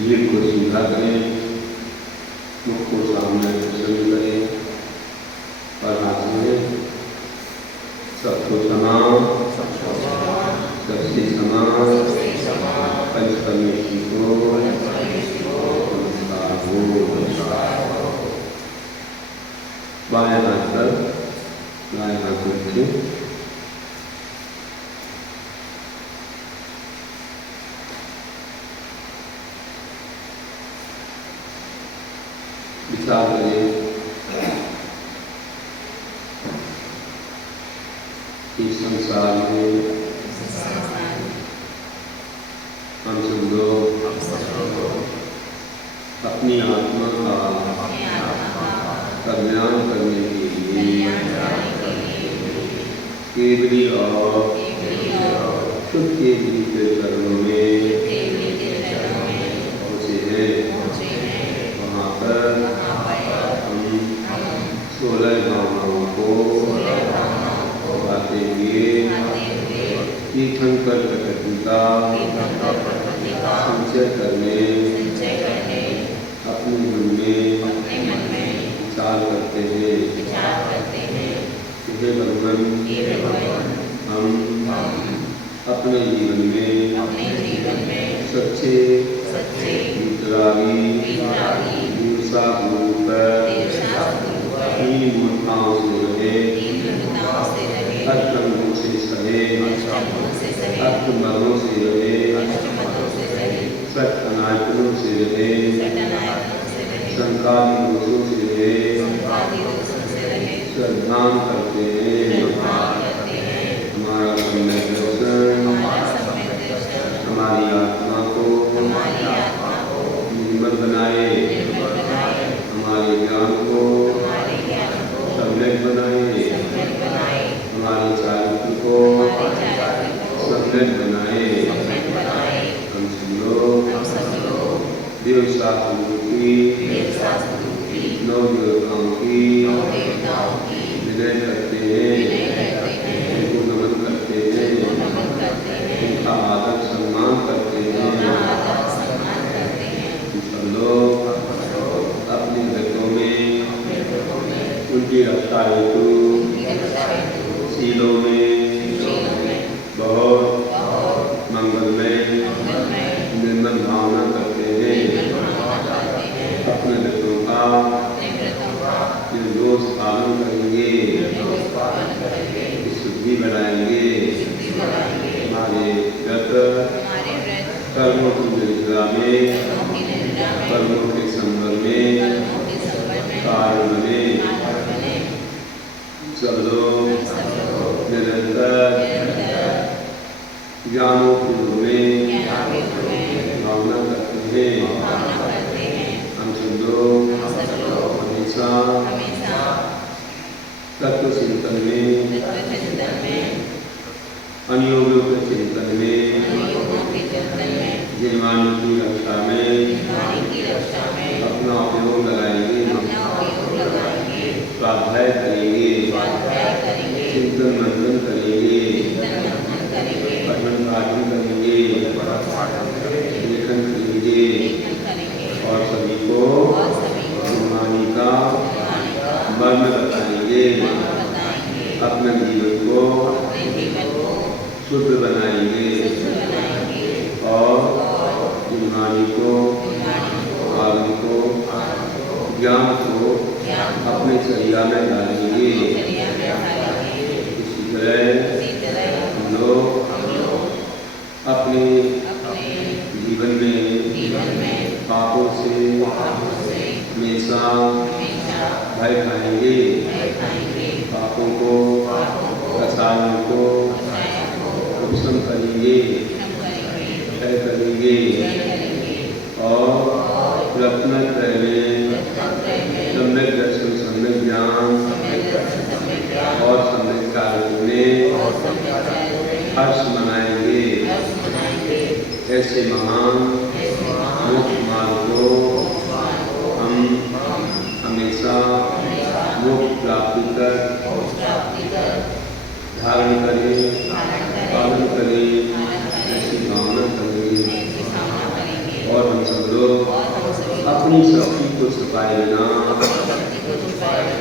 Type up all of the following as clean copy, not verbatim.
रीढ़ को सीधा करें, मुख को सामने प्रसन्न करें और हाथ में सबको समान, सबसे समान पंचकर्मेशी को नमस्कार हो। बाएं हाथ पर दाएं हाथ रखें, विचार करें इस संसार में हम सब लोग अपनी आत्मा का कल्याण करने के लिए केवली और शुद्ध केवली के चरणों में पहुँचे हैं। वहाँ पर हम 16 भावनाओं को गाते हुए तीर्थंकर प्रकृति का संचय करने अपने मन में विचार करते हैं। हे भगवान, हम अपने जीवन में सच्चे वितरागी तीन मूर्खाओं से रहे, अष्टमों से सहे, अष्टमरों से रहे, सठ अनायतनों से रहे, संकाली दोषों से रहे, श्रद्धान करते हैं। हमारा सम्यक दर्शन हमारी आत्मा को निर्मल बनाए, हमारे ज्ञान को सम्यक बनाए, हमारे चारित्र को सम्यक बनाए। हम सब लोग देव शास्त्र की नौ देवताओं की विनय करते हैं, उनको नमन करते हैं, उनका आदर सम्मान करते हैं। सब लोग अपने हृदयों में उनकी रक्षा हेतु शीलों में बहुत मंगलमय निर्मल भावना करते हैं। अपने हृदयों का निर्दोष पालन करेंगे, शुद्धि बनाएंगे, हमारे व्रत कर्मों की निर्जरा में, कर्मों के संबंध में कारण बने। सब लोग निरंतर ज्ञानों में भावना करते हैं। हम सब लोग हमेशा तत्व चिंतन में, अनुयोगों के चिंतन में, जीवाणु की रक्षा में अपना उपयोग लगाएंगे, स्वाध्याय करेंगे, चिंतन मंथन करेंगे, पठन पाठन करेंगे, लेखन करेंगे और सभी को गुरुवाणी का मर्म बताएंगे। अपने जीवन को शुद्ध बनाएंगे और गुरुवाणी को, आनंद को, ज्ञान को अपने शरीर में डालेंगे। इसी तरह हम लोग अपने जीवन में पापों से हमेशा भय खाएंगे। पापों को, कसायों को उपशम करेंगे, क्षय करेंगे और रत्नत्रय में सम्यक दर्शन, सम्यक ज्ञान और सम्यक कार्य में हर्ष मनाएंगे। ऐसे महान मोक्ष मार्ग को हम हमेशा मोक्ष प्राप्ति कर धारण करें, पालन करें, ऐसी भावना करें और हम सब लोग अपनी शक्ति को छिपाए बिना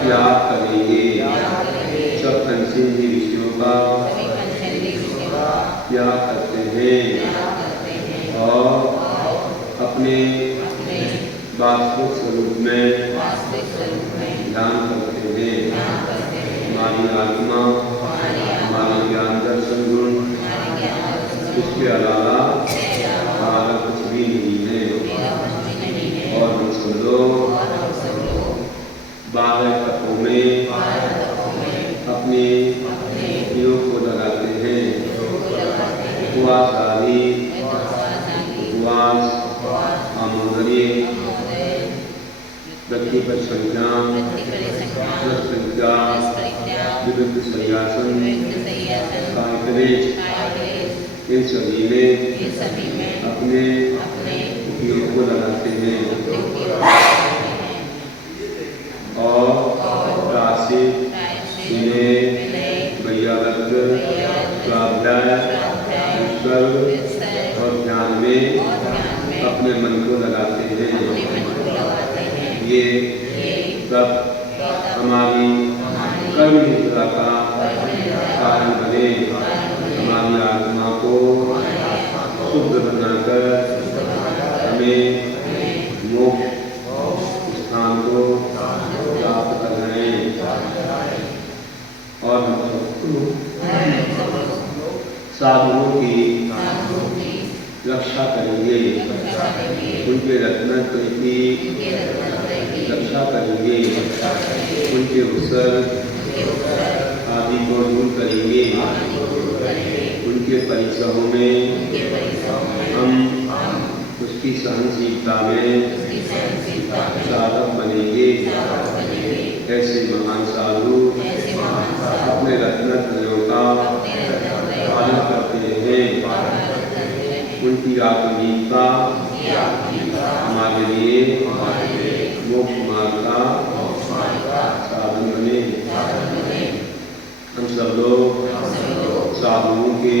त्याग करेंगे। सब पंचेंद्रिय विषयों का त्याग करते हैं और अपने वास्तविक स्वरूप में ध्यान करते हैं। हमारी आत्मा, हमारे ज्ञान दर्शन गुण, इसके अलावा हमारा कुछ भी नहीं है। और हम सब लोग बाहर तत्वों में अपने योग को लगाते हैं। उपवास आदि, उपवास, आमोदरी, व्यक्ति पर संज्ञा, विविध शय्यासन, कायक्लेश, इन सभी में अपने उपयोग को लगाते हैं और प्रायश्चित, वैयावर्त, स्वाध्याय, उत्सर्ग और ध्यान में अपने मन को लगाते हैं। ये सब हमारी कर्म निष्ठा का कारण बने, हमारी आत्मा को शुद्ध बनाकर हमें मोक्ष स्थान को प्राप्त कर रहे हैं। और हम साधुओं की रक्षा करेंगे, उनके रत्नत्रय की रक्षा करेंगे, उनके उत्सर्ग आदि को दूर करेंगे। उनके परिश्रमों में हम उसकी सहनशीलता में साधक बनेंगे। ऐसे महान साधु अपने रत्नत्रयों का पालन करते हैं। उनकी आत्मनीयता हमारे लिए मोक्ष मार्ग का साधन बने। हम सब लोग साधुओं के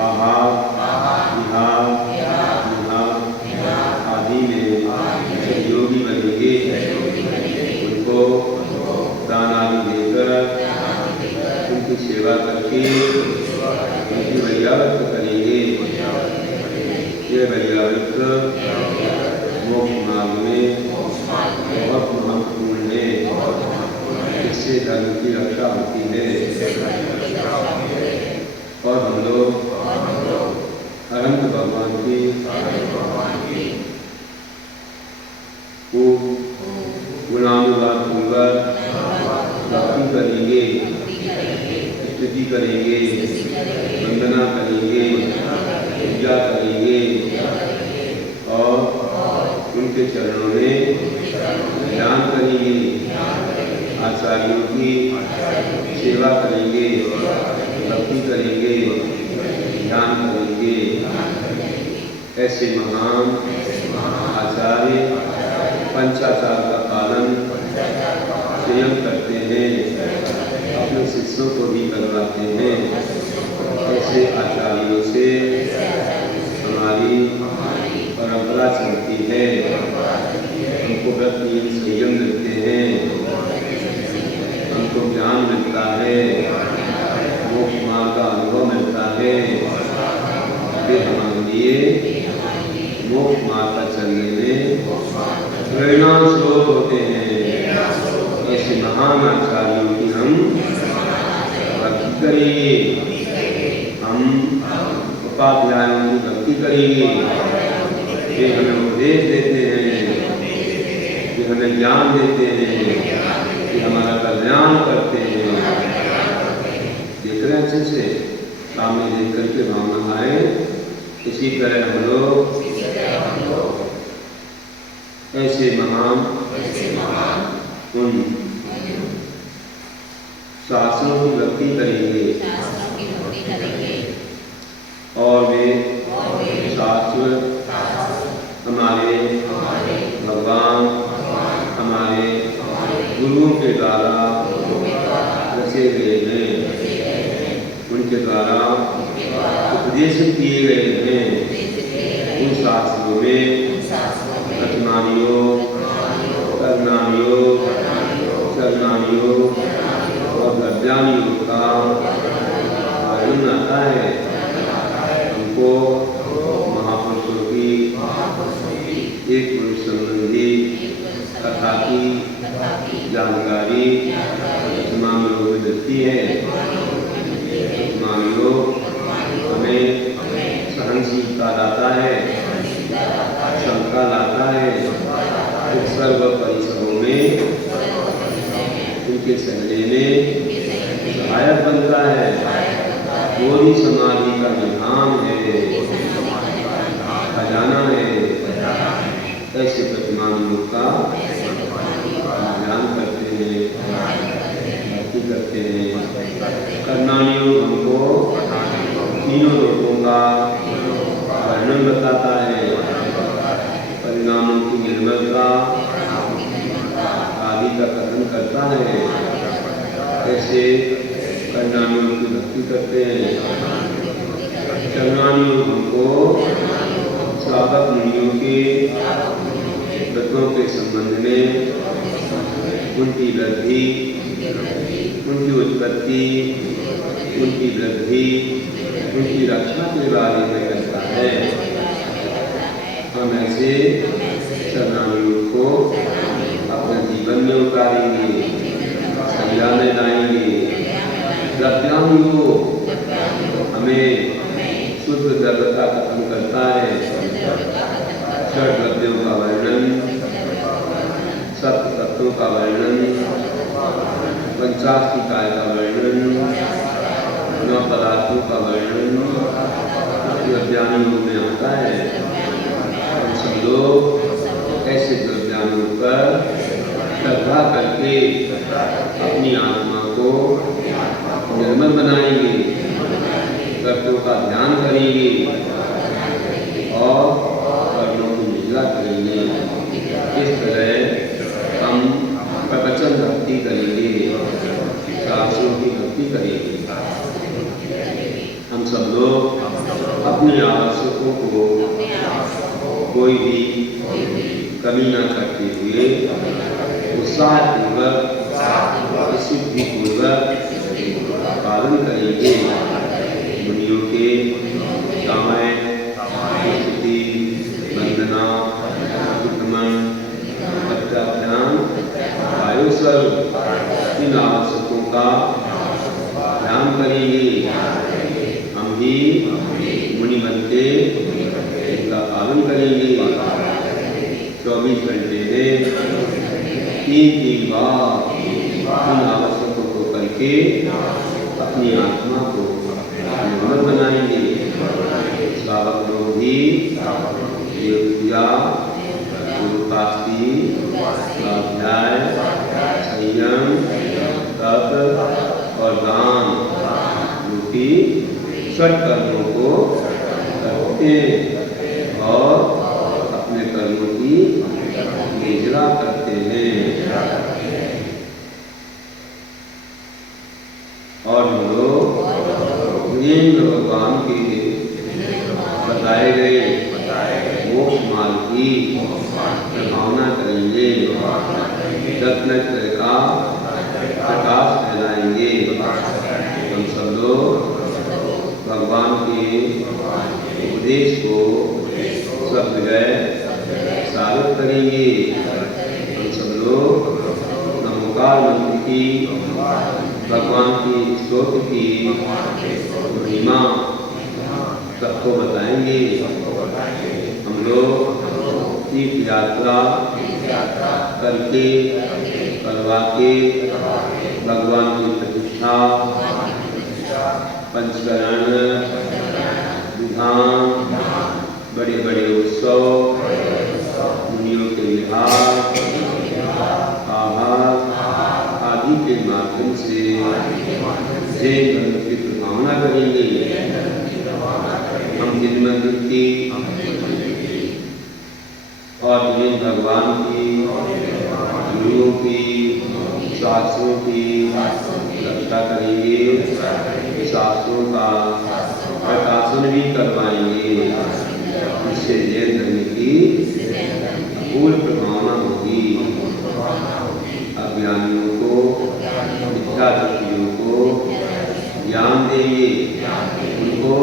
आहार, विहार, आदि में सहयोगी बनेंगे। उनको दान आदि देकर उनकी सेवा करके उनकी वैयावर्त करेंगे। ये वैयावर्त मोक्ष मार्ग में बहुत महत्वपूर्ण है। इससे धर्म की रक्षा होती है। और हम लोग अनंत भगवान की गुणानुवाद पूर्वक भक्ति करेंगे, स्तुति करेंगे, वंदना करेंगे, पूजा करेंगे और उनके चरणों में ध्यान करेंगे, आचार्यों की सेवा करेंगे, भक्ति करेंगे, ध्यान करेंगे। ऐसे महान आचार्य पंचाचार का पालन स्वयं करते हैं, अपने शिष्यों को भी करवाते हैं। ऐसे आचार्यों से हमारी परंपरा चलती है। हमको व्रत नियम संयम मिलते हैं, हमको ज्ञान मिलता है, मोक्ष मार्ग का अनुभव मिलता है। वे हमारे लिए मोक्ष मार्ग पर चलने में प्रेरणा स्रोत होते हैं। ऐसे महान आचार्यों की हम भक्ति करेंगे, हम उपाध्यायों की भक्ति करेंगे। वे हमें उपदेश देते हैं, वे हमें ज्ञान देते हैं, वे हमारा कल्याण करते हैं। देख रहे हैं अच्छे से, सामने देख करके भावना आए। इसी तरह हम लोग ऐसे महान उन शास्त्रों की भक्ति करेंगे और वे शास्त्र हमारे भगवान, हमारे गुरुओं के द्वारा रचे गए हैं, उनके द्वारा उपदेश किए गए हैं। उन शास्त्रों में वर्तमान योग, परिणाम योग, चलनाम योग और गद्यान योग का वर्णन आता है। हमको महापुरुषों की एक पुरुष संबंधी कथा की जानकारी वर्तमान योग में देती है। वर्तमान योग हमें सहनशीलता लाता है, क्षमता लाता है, सर्व परिसरों में उनके सहने में सहायक बनता है। पूरी समाधि का निधान है, खजाना है। ऐसे वर्तमान योग का ध्यान करते हैं, भक्ति करते हैं। परिणाम योग हमको तीनों लोगों का वर्णन बताता है। परिणामों की निर्मलता आदि का कथन करता है। कैसे परिणामों की भक्ति करते हैं। चरणानी योग हमको साधक मुनियों के व्रतों के संबंध में उनकी वृद्धि, उनकी उत्पत्ति, उनकी वृद्धि, उनकी रक्षा के बारे में कहता है। हम ऐसे चरणानी योग को अपने जीवन में उतारेंगे, संज्ञा में लाएंगे। गद्यान योग हमें शुद्ध द्रव्यता कथन करता है। षड द्रव्यों का वर्णन, सप्त तत्वों का वर्णन, पंचाशिकाय का वर्णन, नौ पदार्थों का वर्णन गद्यान योग में आता है। हम सब लोग ऐसे गद्यानों पर श्रद्धा करके अपनी आत्मा को निर्मल बनाएंगे, कर्तव्यों का ध्यान करेंगे और कर्मों को निजला करेंगे। इस तरह हम प्रवचन भक्ति करेंगे, शास्त्रों की भक्ति करेंगे। हम सब लोग अपनी आवश्यकों को कोई भी कमी न करते हुए उत्साहपूर्वक, सिद्धिपूर्वक पालन करेंगे। मुनियों के समय, स्थिति, वंदना, उत्तमन, प्रत्याख्यान, वायुस्वर, इन आवश्यकों का ध्यान करेंगे। हम भी मुनि बनते इनका पालन करेंगे। 24 घंटे में 3 बार इन आवश्यकों को करके अपनी आत्मा को निर्मल बनाएंगे। श्रावक लोग भी पूजा, गुरुकास्ती, स्वाध्याय, संयम, तप और दान रूपी सत्कर्मों को करते हैं और अपने कर्मों की निजरा करते हैं। और हम लोग भगवान के बताए गए मोक्ष मार्ग की भावना करेंगे, रत्न का प्रकाश फैलाएंगे। हम सब लोग भगवान के उपदेश को सब जगह साबित करेंगे। हम सब लोग नमोकार मंत्र की, भगवान की स्तोत्र की महिमा सबको बताएंगे। हम लोग तीर्थ यात्रा करके, करवा के भगवान की प्रतिष्ठा, पंचकरण, विधान, बड़े बड़े उत्सव, मुनियों के विहार, आहार आदि के माध्यम से जैन धर्म की प्रभावना करेंगे। हम जिन मंदिर की और जिन भगवान की, गुरुओं की, शास्त्रों की रक्षा करेंगे, शास्त्रों का प्रकाशन भी करवाएंगे। इससे जैन धर्म की मूल प्रभावना होगी। अज्ञानियों को, मिथ्या दृष्टियों को ज्ञान देंगे, उनको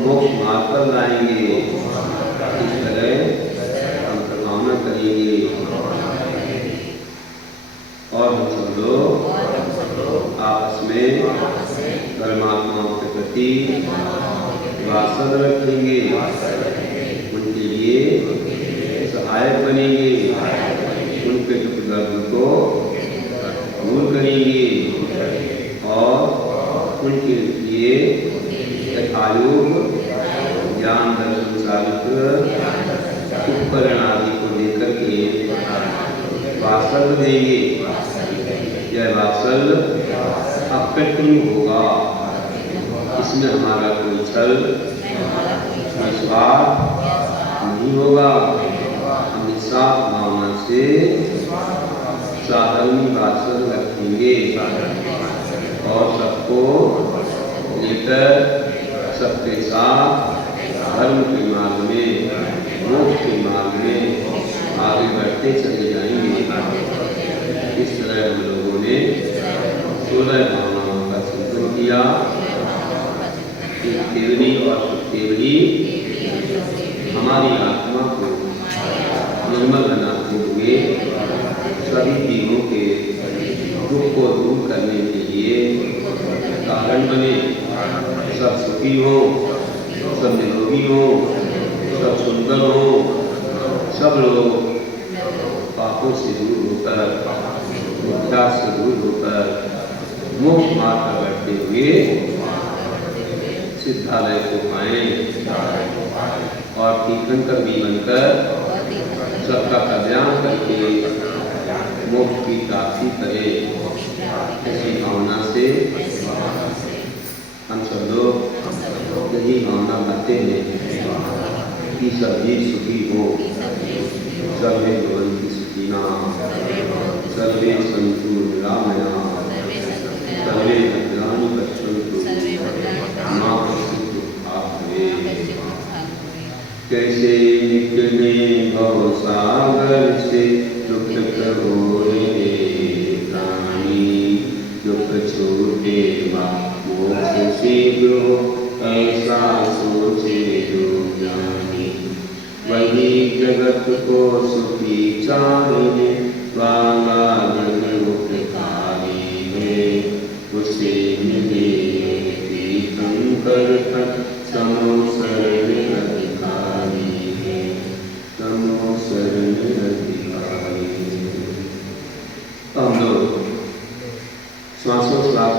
मोक्ष मार्ग पर लाएंगे। इस तरह हम प्रभावना करेंगे और हम सब लोग आपस में परमात्मा के प्रति वात्सल्य रखेंगे, उनके लिए सहायक बनेंगे, उनके दुख दर्द को दूर करेंगे और उनके लिए यथायोग ज्ञान दर्शन साहित्य उपकरण आदि को लेकर के वात्सल्य देंगे। यह वात्सल्य अप्रतिम होगा, इसमें हमारा कोई छल स्वार्थ नहीं होगा। हम निस्वार्थ भावना से साधर्मी वात्सल्य रखेंगे और सबको लेकर सबके साथ धर्म के मार्ग में, मोक्ष के मार्ग में आगे बढ़ते चले जाएंगे। इस तरह हम लोगों ने 16 भावनाओं का चिंतन किया। केवली और केवली हमारी आत्मा को निर्मल बनाते हुए सभी जीवों के दुख को दूर करने के लिए कारण बने। सब सुखी हो, सब निरोगी हो, सब सुंदर हो, सब लोग पापों से दूर होकर, मिथ्या से दूर होकर मोक्ष मार्ग पर बढ़ते हुए सिद्धालय को पाएं और तीर्थंकर भी बनकर सबका कल्याण करके मोक्ष की प्राप्ति करें। ऐसी भावना से हम सब लोग यही भावना करते हैं कि सभी सुखी हो, सर्वे भवन्तु सुखिनः, सर्वे सन्तु निरामयाः, सर्वे भद्राणि पश्यन्तु मा कश्चित् दुःखात् भवेत्। कैसे निकले भवसागर से दुख करोड़े प्राणी, दुख छोटे मोक्ष शीघ्र हो, ऐसा सोचे जो ज्ञानी। वही जगत को सुखी चाहे, वांगाधन उपकारी है, उसे मिले तीर्थंकर तक समो शरण अधिकारी है, समो शरण अधिकारी है। हम लोग श्वासोच्छ्वास